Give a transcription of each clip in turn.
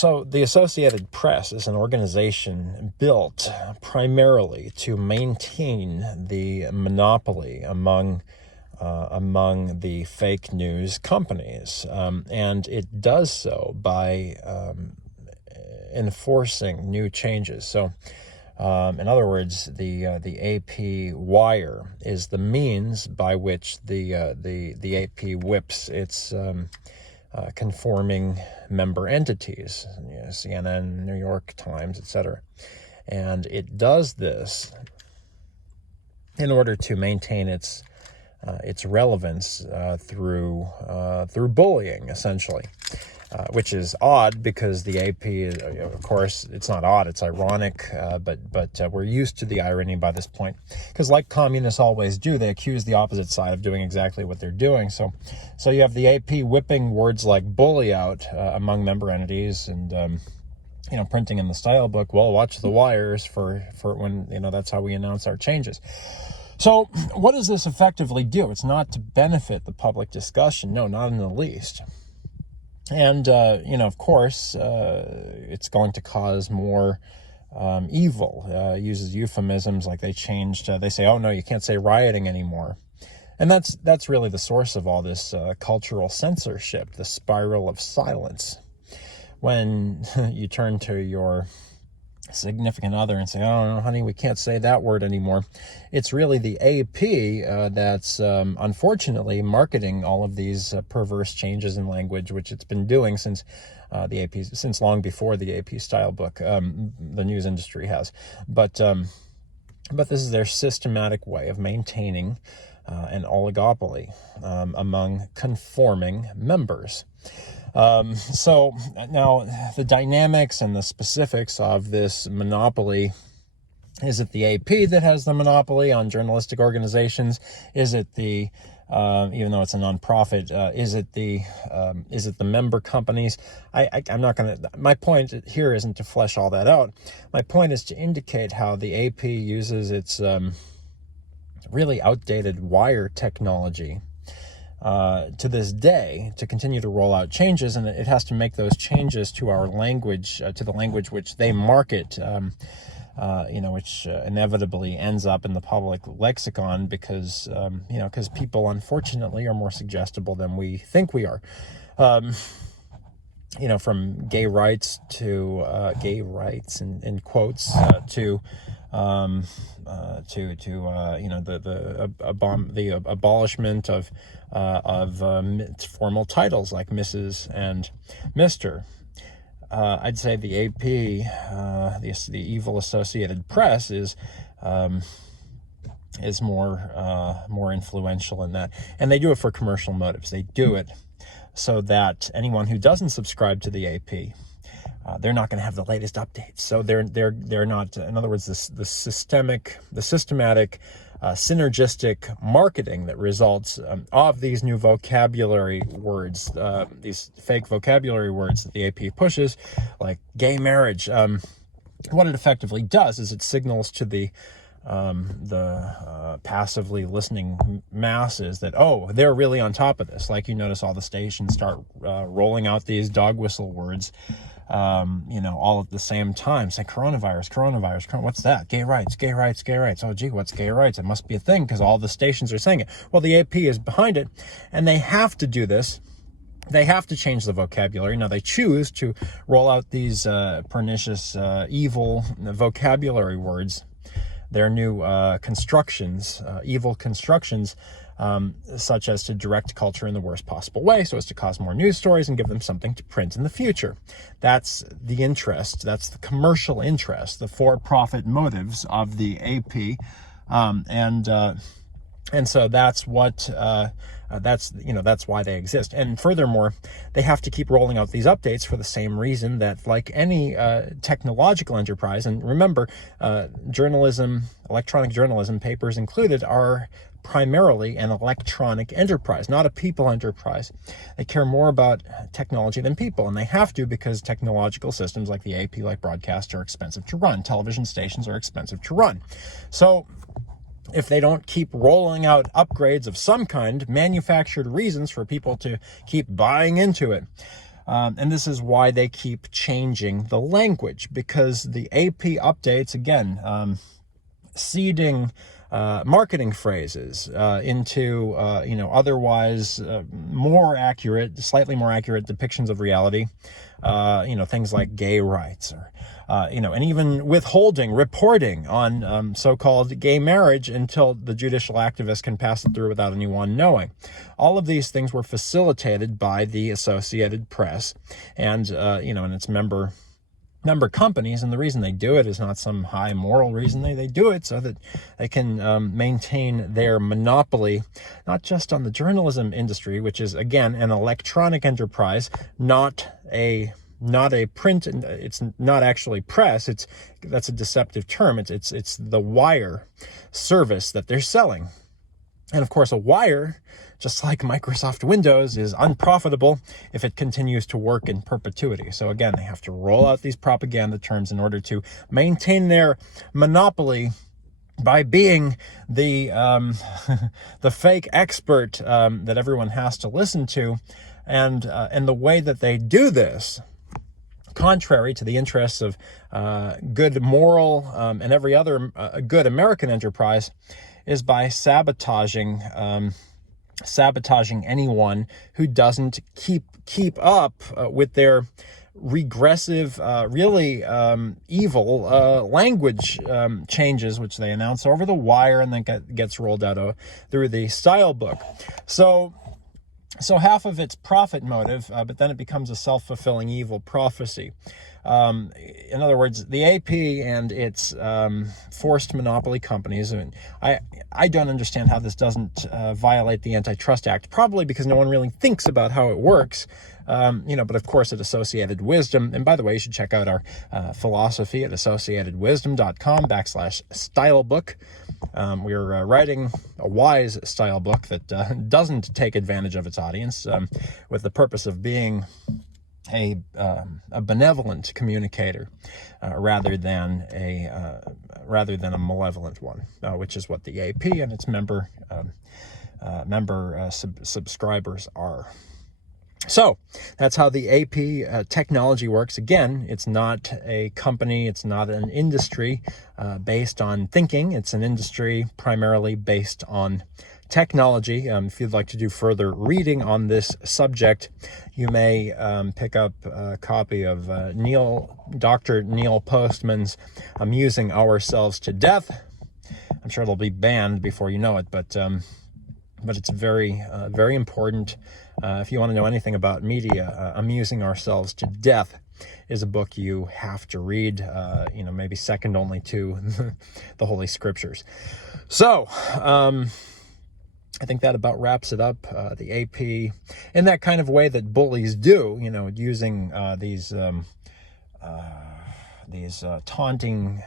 So the Associated Press is an organization built primarily to maintain the monopoly among the fake news companies, and it does so by enforcing new changes. So, in other words, the AP wire is the means by which the AP whips its conforming member entities, CNN, New York Times, etc. And it does this in order to maintain its relevance through bullying, essentially, which is odd because the AP, of course, it's not odd, it's ironic, but we're used to the irony by this point, because like communists always do, they accuse the opposite side of doing exactly what they're doing. So you have the AP whipping words like bully out among member entities, and printing in the style book, well, watch the wires for when, that's how we announce our changes. So what does this effectively do? It's not to benefit the public discussion. No, not in the least. And, of course, it's going to cause more evil. Uses euphemisms like they say, oh, no, you can't say rioting anymore. And that's really the source of all this cultural censorship, the spiral of silence. When you turn to your significant other and say, oh, no, honey, we can't say that word anymore. It's really the AP that's unfortunately marketing all of these perverse changes in language, which it's been doing since since long before the AP style book, the news industry has. But this is their systematic way of maintaining an oligopoly among conforming members. So now the dynamics and the specifics of this monopoly: is it the AP that has the monopoly on journalistic organizations? Is it the, even though it's a nonprofit, is it the member companies? I'm not going to, my point here isn't to flesh all that out. My point is to indicate how the AP uses its really outdated wire technology to this day to continue to roll out changes, and it has to make those changes to our language, to the language which they market, which inevitably ends up in the public lexicon because people unfortunately are more suggestible than we think we are. From gay rights to gay rights in quotes to the abolishment of formal titles like Mrs. and Mr. I'd say the AP, the evil Associated Press, is more influential in that, and they do it for commercial motives. They do it so that anyone who doesn't subscribe to the AP, they're not going to have the latest updates. So they're not. In other words, the systematic, synergistic marketing that results of these new vocabulary words, these fake vocabulary words that the AP pushes, like gay marriage. What it effectively does is it signals to the passively listening masses that, oh, they're really on top of this. Like you notice all the stations start rolling out these dog whistle words, all at the same time. Say coronavirus, what's that? Gay rights. Oh, gee, what's gay rights? It must be a thing because all the stations are saying it. Well, the AP is behind it, and they have to do this. They have to change the vocabulary. Now, they choose to roll out these pernicious, evil vocabulary words, their new constructions, evil constructions, such as to direct culture in the worst possible way, so as to cause more news stories and give them something to print in the future. That's the interest. That's the commercial interest, the for-profit motives of the AP, and so that's what that's why they exist. And furthermore, they have to keep rolling out these updates for the same reason that, like any technological enterprise, and remember, journalism, electronic journalism, papers included, are primarily an electronic enterprise, not a people enterprise. They care more about technology than people, and they have to, because technological systems like the AP, like broadcast, are expensive to run. Television stations are expensive to run. So if they don't keep rolling out upgrades of some kind, manufactured reasons for people to keep buying into it, And this is why they keep changing the language, because the AP updates, again, seeding marketing phrases into otherwise more accurate, slightly more accurate depictions of reality. Things like gay rights, or and even withholding reporting on so-called gay marriage until the judicial activist can pass it through without anyone knowing. All of these things were facilitated by the Associated Press and and its member companies, and the reason they do it is not some high moral reason. They do it so that they can maintain their monopoly, not just on the journalism industry, which is, again, an electronic enterprise, not a print. It's not actually press. That's a deceptive term. It's the wire service that they're selling. And of course, a wire, just like Microsoft Windows, is unprofitable if it continues to work in perpetuity. So again, they have to roll out these propaganda terms in order to maintain their monopoly by being the the fake expert that everyone has to listen to. And the way that they do this, contrary to the interests of good moral and every other good American enterprise, is by sabotaging anyone who doesn't keep up with their regressive, really evil language changes, which they announce over the wire and then gets rolled out through the style book. So half of it's profit motive, but then it becomes a self-fulfilling evil prophecy. In other words, the AP and its forced monopoly companies, and I don't understand how this doesn't violate the Antitrust Act, probably because no one really thinks about how it works. But of course at Associated Wisdom, and by the way, you should check out our philosophy at associatedwisdom.com/stylebook. We're writing a wise style book that doesn't take advantage of its audience, with the purpose of being a benevolent communicator rather than a malevolent one, which is what the AP and its member subscribers are. So that's how the AP technology works. Again, it's not a company, it's not an industry based on thinking. It's an industry primarily based on technology. If you'd like to do further reading on this subject, you may pick up a copy of Dr. Neil Postman's Amusing Ourselves to Death. I'm sure it'll be banned before you know it, but it's very, very important. If you want to know anything about media, Amusing Ourselves to Death is a book you have to read, maybe second only to the Holy Scriptures. So, I think that about wraps it up. The AP, in that kind of way that bullies do, using these taunting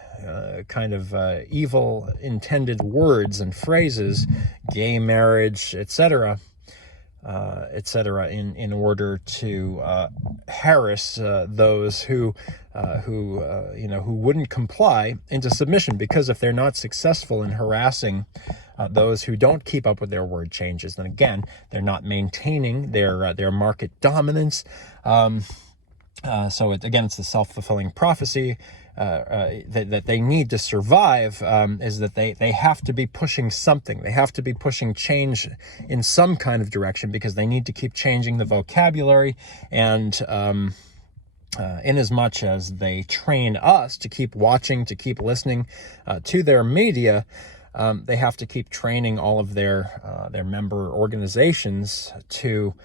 kind of evil intended words and phrases, gay marriage, etc., in order to harass those who wouldn't comply into submission. Because if they're not successful in harassing those who don't keep up with their word changes, then again, they're not maintaining their market dominance. So it's the self-fulfilling prophecy that they need to survive, is that they have to be pushing something. They have to be pushing change in some kind of direction, because they need to keep changing the vocabulary. And in as much as they train us to keep watching, to keep listening to their media, they have to keep training all of their member organizations to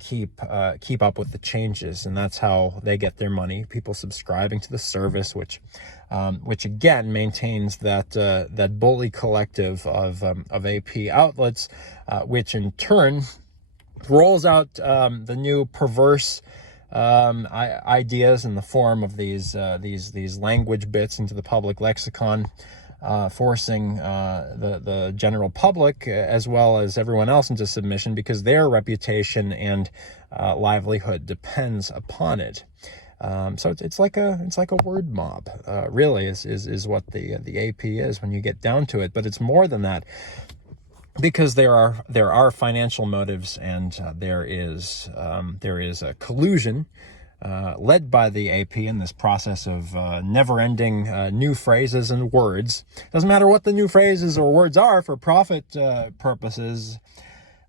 keep up with the changes, and that's how they get their money. People subscribing to the service, which again maintains that bully collective of AP outlets, which in turn rolls out the new perverse ideas in the form of these language bits into the public lexicon, forcing the general public as well as everyone else into submission, because their reputation and livelihood depends upon it. So it's like a word mob, really is what the AP is when you get down to it. But it's more than that. because there are financial motives, and there is a collusion led by the AP in this process of never-ending new phrases and words. Doesn't matter what the new phrases or words are for profit purposes,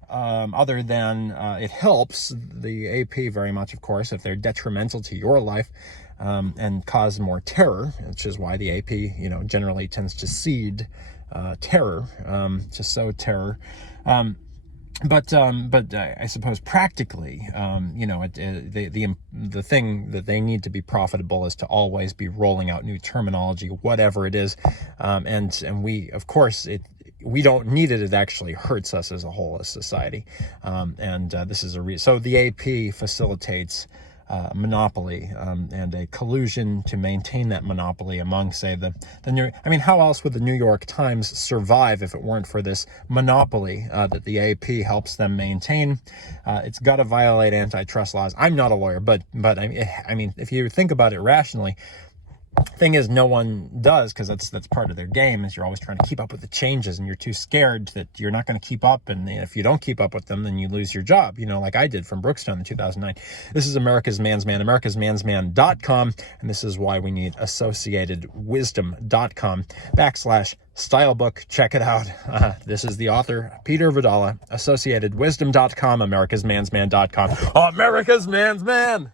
other than it helps the AP very much, of course, if they're detrimental to your life and cause more terror, which is why the AP, generally tends to seed terror, to sow terror. But I suppose practically, the thing that they need to be profitable is to always be rolling out new terminology, whatever it is, and we, of course, we don't need it. It actually hurts us as a whole, as society, and this is so the AP facilitates monopoly and a collusion to maintain that monopoly among, say, the New. I mean, how else would the New York Times survive if it weren't for this monopoly that the AP helps them maintain? It's got to violate antitrust laws. I'm not a lawyer, but I mean, if you think about it rationally. Thing is, no one does, because that's part of their game, is you're always trying to keep up with the changes, and you're too scared that you're not going to keep up, and if you don't keep up with them, then you lose your job, like I did from Brookstone in 2009. This is America's Man's Man, americasmansman.com, and this is why we need associatedwisdom.com /stylebook. Check it out. This is the author, Peter Vidala, associatedwisdom.com, americasmansman.com. America's Man's Man!